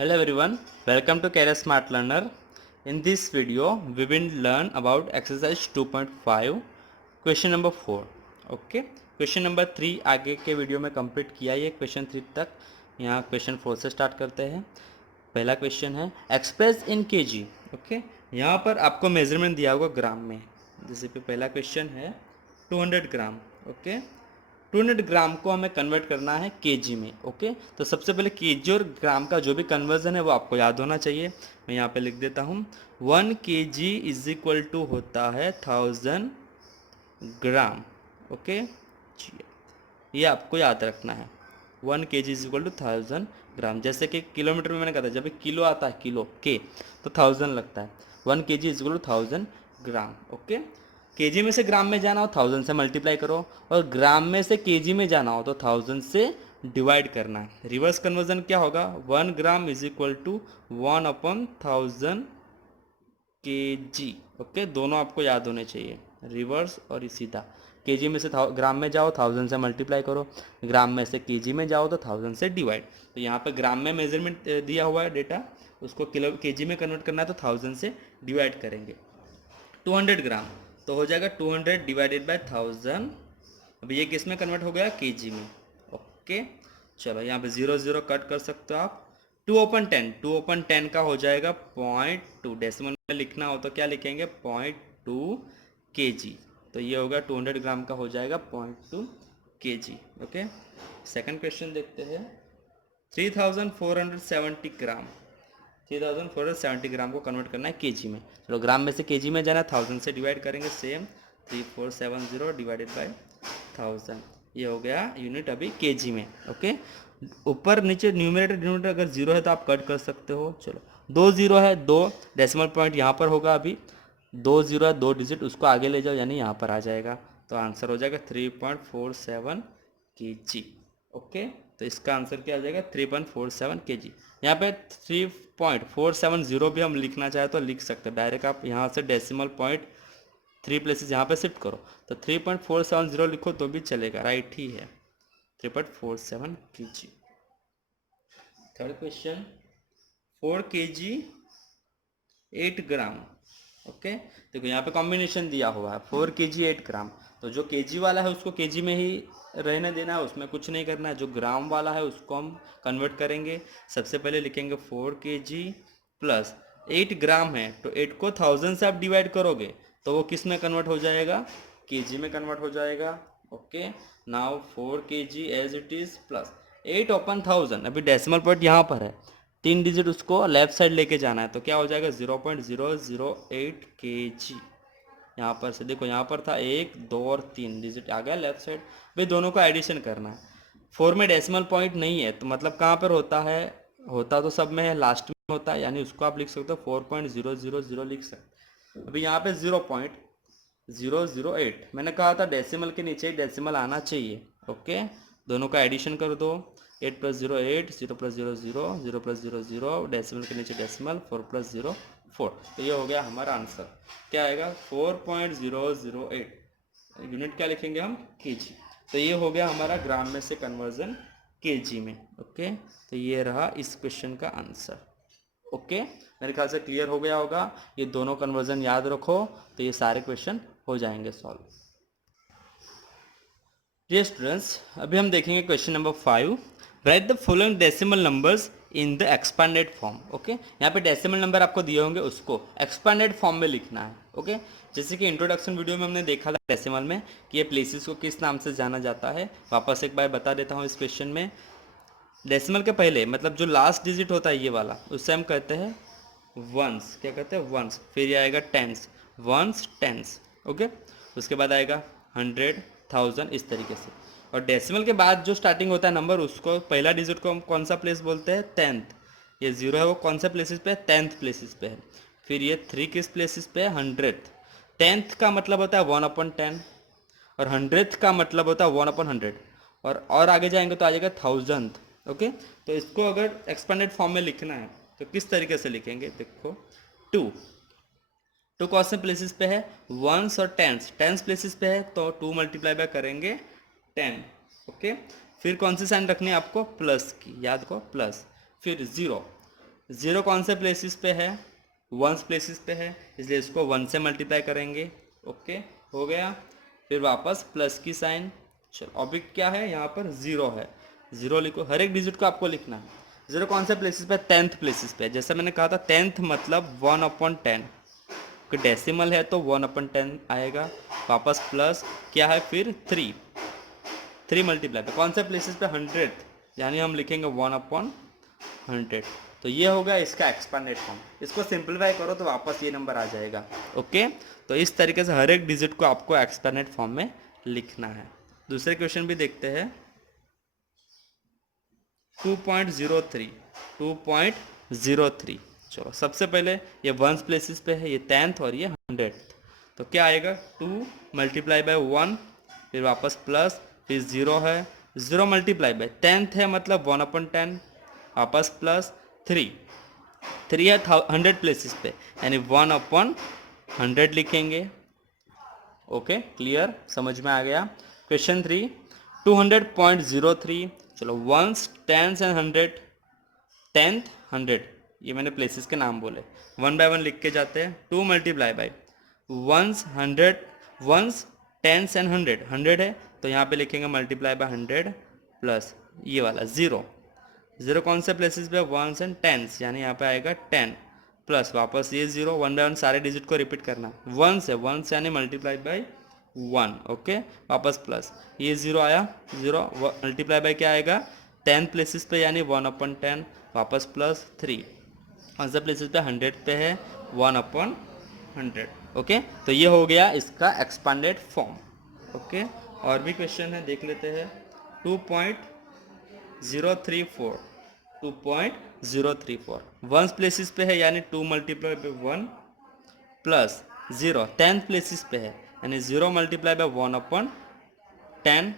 Hello everyone, welcome to Career Smart Learner. In this video, we will learn about exercise 2.5, question number 4. Okay, question number 3 आगे के video में complete किया ये question 3 तक. यहाँ question 4 से स्टार्ट करते हैं. पहला क्वेश्चन है एक्सप्रेस इन केजी. ओके, यहाँ पर आपको मेजरमेंट दिया होगा ग्राम में. जैसे कि पहला क्वेश्चन है 200 ग्राम. ओके, 200 ग्राम को हमें कन्वर्ट करना है केजी में. ओके, तो सबसे पहले केजी और ग्राम का जो भी कन्वर्जन है वो आपको याद होना चाहिए. मैं यहाँ पे लिख देता हूँ 1 kg इज इक्वल टू होता है 1000 ग्राम. ओके, ये आपको याद रखना है. 1 kg इज इक्वल टू 1000 ग्राम. जैसे कि किलोमीटर में मैंने कहा था जब किलो आता है किलो के तो 1000 लगता है. 1 kg is equal to 1000 gram. Okay, KG में से ग्राम में जाना हो 1000 से मल्टीप्लाई करो और ग्राम में से केजी में जाना हो तो 1000 से डिवाइड करना है. रिवर्स कन्वर्जन क्या होगा 1 gram is equal to 1/1000 KG. Okay, दोनों आपको याद होने चाहिए, रिवर्स और सीधा. केजी में से ग्राम में जाओ 1000 से मल्टीप्लाई करो, ग्राम में से केजी में जाओ तो 1000 से डिवाइड. तो यहाँ पर ग्राम में मेजरमेंट दिया हुआ है डेटा, उसको किलो केजी में कन्वर्ट करना है तो 1000 से डिवाइड करेंगे. 200 ग्राम तो हो जाएगा 200 डिवाइडेड बाय 1000. अब ये किस में कन्वर्ट हो गया केजी में. ओके, चलो यहाँ पे 0 0 कट कर सकते हो आप. 2/10 2/10 का हो जाएगा 0.2. डेसिमल में लिखना हो तो क्या लिखेंगे 0.2 केजी. तो ये होगा 200 ग्राम का हो जाएगा 0.2 केजी. ओके, सेकंड क्वेश्चन देखते हैं 3470 ग्राम. 3470 ग्राम को कन्वर्ट करना है केजी में. चलो ग्राम में से केजी में जाना है 1000 से डिवाइड करेंगे. Same 3470 divided by 1000. ये हो गया यूनिट अभी केजी में. ओके, ऊपर नीचे न्यूमरेटर डिनोमिनेटर अगर जीरो है तो आप कट कर सकते हो. चलो 2 जीरो है, 2 डेसिमल पॉइंट यहाँ पर होगा. अभी 2 जीरो है, 2 डिजिट उसको आगे ले जाओ यानी यहाँ पर आ जाएगा. तो आंसर हो जाएगा 3.47 केजी. ओके, तो इसका आंसर क्या आ जाएगा 3.47 केजी. यहाँ पे 3.470 भी हम लिखना चाहे तो लिख सकते हैं डायरेक्ट. आप यहाँ से डेसिमल पॉइंट 3 प्लेसेस यहाँ पे शिफ्ट करो तो 3.470 लिखो तो भी चलेगा, राइट ही है 3.47 केजी. थर्ड क्वेश्चन 4 kg 8 ग्राम. ओके, देखो यहाँ पे कॉम्बिनेशन दिया हुआ है 4 kg 8 ग्राम. तो जो केजी वाला है उसको केजी में ही रहने देना है, उसमें कुछ नहीं करना है. जो ग्राम वाला है उसको हम कन्वर्ट करेंगे. सबसे पहले लिखेंगे 4 kg प्लस 8 ग्राम है तो 8 को 1000 से आप डिवाइड करोगे तो वो किस में कन्वर्ट हो जाएगा केजी में कन्वर्ट हो जाएगा. Okay, now 4 kg as it is plus 8/1000. अभी डेसिमल पॉइंट यहाँ पर है, 3 डिजिट उसको लेफ्ट साइड लेके जाना है तो क्या हो जाएगा 0.008 kg. यहाँ पर से देखो यहाँ पर था 1 2 और 3 डिजिट आ गया लेफ्ट साइड. भाई दोनों को एडिशन करना है. 4 में डेसिमल पॉइंट नहीं है तो मतलब कहाँ पर होता है, होता तो सब में है, लास्ट में होता है यानी उसको आप लिख सकते हो 4.000 लिख सकते. अभी यहाँ पे 0.008 मैंने कहा था डेसिमल के नीचे डेसिमल आना चाहिए. ओके, दोनों का एडिशन कर दो. 8 + 0 8, 0 + 0 0, 0 + 0 0, डेसिमल के नीचे डेसिमल 4 + 0 4. तो ये हो गया हमारा आंसर. क्या आएगा 4.008. यूनिट क्या लिखेंगे हम केजी. तो ये हो गया हमारा ग्राम में से कन्वर्जन केजी में. ओके, तो ये रहा इस क्वेश्चन का आंसर. ओके, मेरे ख्याल से क्लियर हो गया होगा. ये दोनों कन्वर्जन याद रखो तो ये सारे क्वेश्चन हो जाएंगे सॉल्व. डियर स्टूडेंट्स, अभी हम देखेंगे question number 5. Right the following decimal numbers in the expanded form. Okay, यहाँ पे डेसिमल नंबर आपको दिए होंगे उसको एक्सपांडेड फॉर्म में लिखना है. ओके, जैसे कि इंट्रोडक्शन वीडियो में हमने देखा था डेसिमल में कि ये प्लेसेस को किस नाम से जाना जाता है. वापस एक बार बता देता हूँ. इस क्वेश्चन में डेसिमल के पहले मतलब जो लास्ट डिजिट होता है ये वाला, उससे हम कहते हैं वंस. क्या कहते हैं वंस. फिर ये आएगा टेंस, वंस टेंस. ओके, उसके बाद आएगा 100 1000 इस तरीके से. और डेसिमल के बाद जो स्टार्टिंग होता है नंबर उसको पहला डिजिट को हम कौन सा प्लेस बोलते हैं 10th. ये 0 है वो कौन सा प्लेसेस पे है 10th प्लेसेस पे है. फिर ये 3 किस प्लेसेस पे है 100th. 10th का मतलब होता है 1/10 और 100th का मतलब होता है 1/100 और आगे जाएंगे तो आ जाएगा 1000th. ओके, तो इसको अगर एक्सपेंडेड फॉर्म में लिखना है तो किस तरीके से लिखेंगे देखो. 2 कौन से प्लेसेस पे है वंस और टेंस. टेंस प्लेसेस पे है तो 2 मल्टीप्लाई बाय करेंगे 10. ओके, फिर कौन सी साइन रखनी है आपको प्लस की, याद को प्लस. फिर 0 जीरो कौन से प्लेसेस पे है, वंस प्लेसेस पे है, इसलिए इसको 1 से मल्टीप्लाई करेंगे। ओके, हो गया। फिर वापस प्लस की साइन। चलो अभी क्या है, यहाँ पर जीरो है, जीरो लिखो, हर एक डिजिट को आपको लिखना है। जीरो कौन से प्लेसेस पे, 10th प्लेसेस पे। जैसा मैंने कहा था 10th मतलब 1/10, डेसिमल है तो 1/10 आएगा। वापस प्लस क्या है, फिर 3 मल्टीप्लाई पे कौन से प्लेसेस पे, 100, यानी हम लिखेंगे 1/100। तो ये होगा इसका एक्सपांडेड फॉर्म। इसको सिंप्लीफाई करो तो वापस ये नंबर आ जाएगा। ओके, तो इस तरीके से हर एक डिजिट को आपको एक्सपांडेड फॉर्म में लिखना है। दूसरे क्वेश्चन भी देखते हैं। 2.03 चलो सबसे पहले ये वंस प्लेसेस पे है, ये 10th और ये 100th। तो क्या आएगा, 2 मल्टीप्लाई बाय 1, फिर वापस प्लस, फिर 0 है, 0 मल्टीप्लाई बाय 10th है मतलब 1/10, वापस प्लस 3 है 100 प्लेसेस पे, यानी 1/100 लिखेंगे। ओके, क्लियर, समझ में आ गया। क्वेश्चन 3, 200.03। चलो वंस, टेंस एंड 100, 10th 100, ये मैंने प्लेसेस के नाम बोले, 1 बाय 1 लिख के जाते हैं। 2 multiply by ones 100, ones tens and 100 है तो यहाँ पे लिखेंगे मल्टीप्लाई बाय 100 प्लस ये वाला 0, 0 कौन से प्लेसेस पे, वंस एंड टेंस, यानी यहाँ पे आएगा 10 प्लस वापस ये 0, 1 बाय 1 सारे डिजिट को रिपीट करना। वंस है, वंस यानी मल्टीप्लाई बाई 1। ओके, वापस प्लस ये 0 आया, 0 मल्टीप्लाई बाय क्या आएगा, 10 प्लेसेस पे यानी 1/10, वापस प्लस 3, कौन से प्लेसेस पे, 100 पे है, 1/100। ओके, तो ये हो गया इसका एक्सपांडेड फॉर्म। ओके, और भी क्वेश्चन है, देख लेते हैं। 2.034, 2.034 वंस प्लेसेस पे है यानी 2 multiply by 1 plus 0 10th places पे है यानी 0 मल्टीप्लाई बाय 1/10,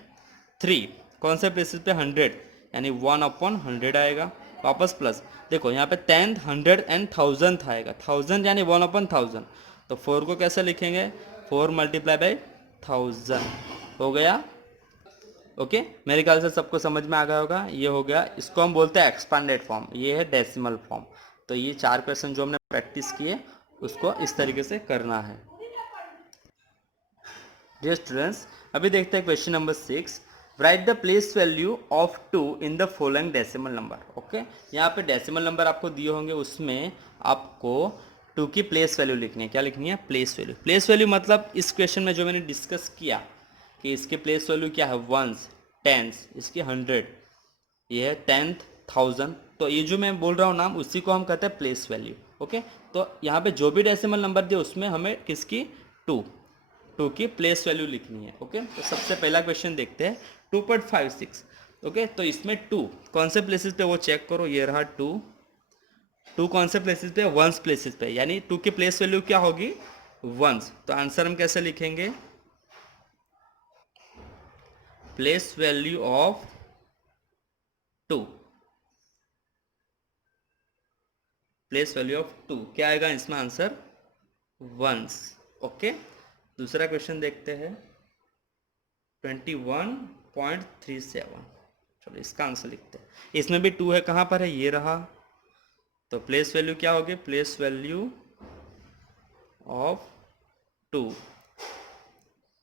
3 कौन से प्लेसेस पे, 100 यानी 1/100 आएगा, वापस प्लस। देखो यहाँ पे 10th 100 एंड 1000th आएगा, 1000 यानी 1/1000, तो 4 को कैसे लिखेंगे, 4 मल्टीप्लाई बाई 1000 हो गया। ओके, मेरे ख्याल से सबको समझ में आ गया होगा। ये हो गया, इसको हम बोलते हैं एक्सपांडेड फॉर्म, ये है डेसिमल फॉर्म। तो ये 4 क्वेश्चन जो हमने प्रैक्टिस किए उसको इस तरीके से करना है। डियर स्टूडेंट्स, अभी देखते हैं question number 6। Right the place value of 2 in the following decimal number. Okay, यहाँ पे डेसिमल नंबर आपको दिए होंगे, उसमें आपको 2 की प्लेस वैल्यू लिखनी है। क्या लिखनी है, प्लेस वैल्यू। प्लेस वैल्यू मतलब इस क्वेश्चन में जो मैंने डिस्कस किया कि इसके प्लेस वैल्यू क्या है, वंस, टेंस, इसकी 100, ये है 10th 1000, तो ये जो मैं बोल रहा हूँ नाम, उसी को हम कहते हैं प्लेस वैल्यू। ओके, तो यहाँ पे जो भी डेसिमल नंबर दिए उसमें हमें किसकी, 2 की प्लेस वैल्यू लिखनी है। ओके, तो सबसे पहला क्वेश्चन देखते हैं, 2.56। ओके, तो इसमें 2 कौन से प्लेसेस पे वो चेक करो, ये रहा 2 कौन से प्लेसेस पे, वंस प्लेसेस पे, यानी 2 की प्लेस वैल्यू क्या होगी, वंस। तो आंसर हम कैसे लिखेंगे, place value of 2, place value of 2 क्या आएगा इसमें आंसर, वंस। ओके, दूसरा क्वेश्चन देखते हैं, 21.37। चलो इसका आंसर लिखते हैं। इसमें भी 2 है, कहाँ पर है, ये रहा, तो प्लेस वैल्यू क्या होगी, प्लेस वैल्यू ऑफ 2,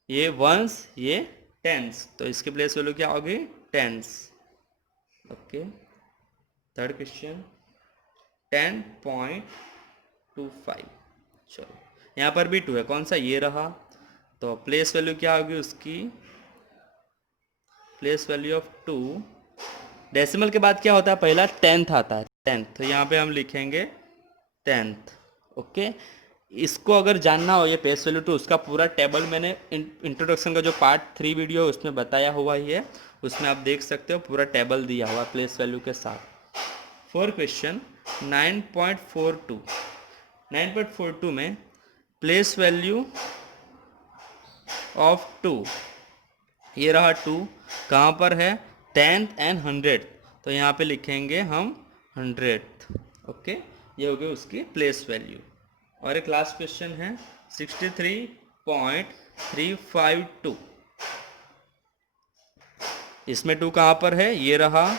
ये वंस, ये टेंस, तो इसकी प्लेस वैल्यू क्या होगी, टेंस। Okay, third question 10.25। चलो यहाँ पर भी 2 है, कौन सा, ये रहा, तो प्लेस वैल्यू क्या होगी उसकी, प्लेस वैल्यू ऑफ 2, डेसिमल के बाद क्या होता है, पहला 10th आता है, 10th, तो यहाँ पे हम लिखेंगे 10th। ओके, इसको अगर जानना हो ये प्लेस वैल्यू 2, उसका पूरा टेबल मैंने इंट्रोडक्शन का जो पार्ट 3 वीडियो है उसमें बताया हुआ ही है, उसमें आप देख सकते हो, पूरा टेबल दिया हुआ प्लेस वैल्यू के साथ। फोर क्वेश्चन 9.42, 9.42 में प्लेस वैल्यू ऑफ 2, ये रहा 2, कहाँ पर है, 10th एंड 100, तो यहाँ पे लिखेंगे हम 100th। ओके, ये हो गई उसकी प्लेस वैल्यू। और एक लास्ट क्वेश्चन है 63.352, इसमें 2 कहाँ पर है, ये रहा,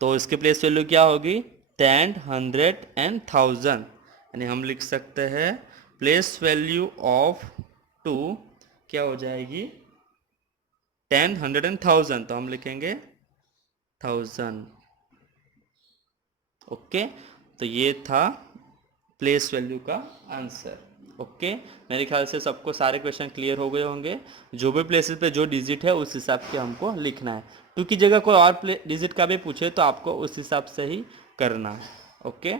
तो इसकी प्लेस वैल्यू क्या होगी, 10, 100 एंड 1000, यानी हम लिख सकते हैं प्लेस वैल्यू ऑफ 2 क्या हो जाएगी 10, 100 एंड 1000, तो हम लिखेंगे 1000। ओके, तो ये था प्लेस वैल्यू का आंसर। ओके, मेरे ख्याल से सबको सारे क्वेश्चन क्लियर हो गए होंगे। जो भी प्लेसेस पे जो डिजिट है उस हिसाब से हमको लिखना है। टू की जगह कोई और डिजिट का भी पूछे तो आपको उस हिसाब से ही करना है। Okay,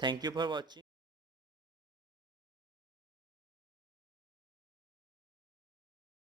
thank you for watching.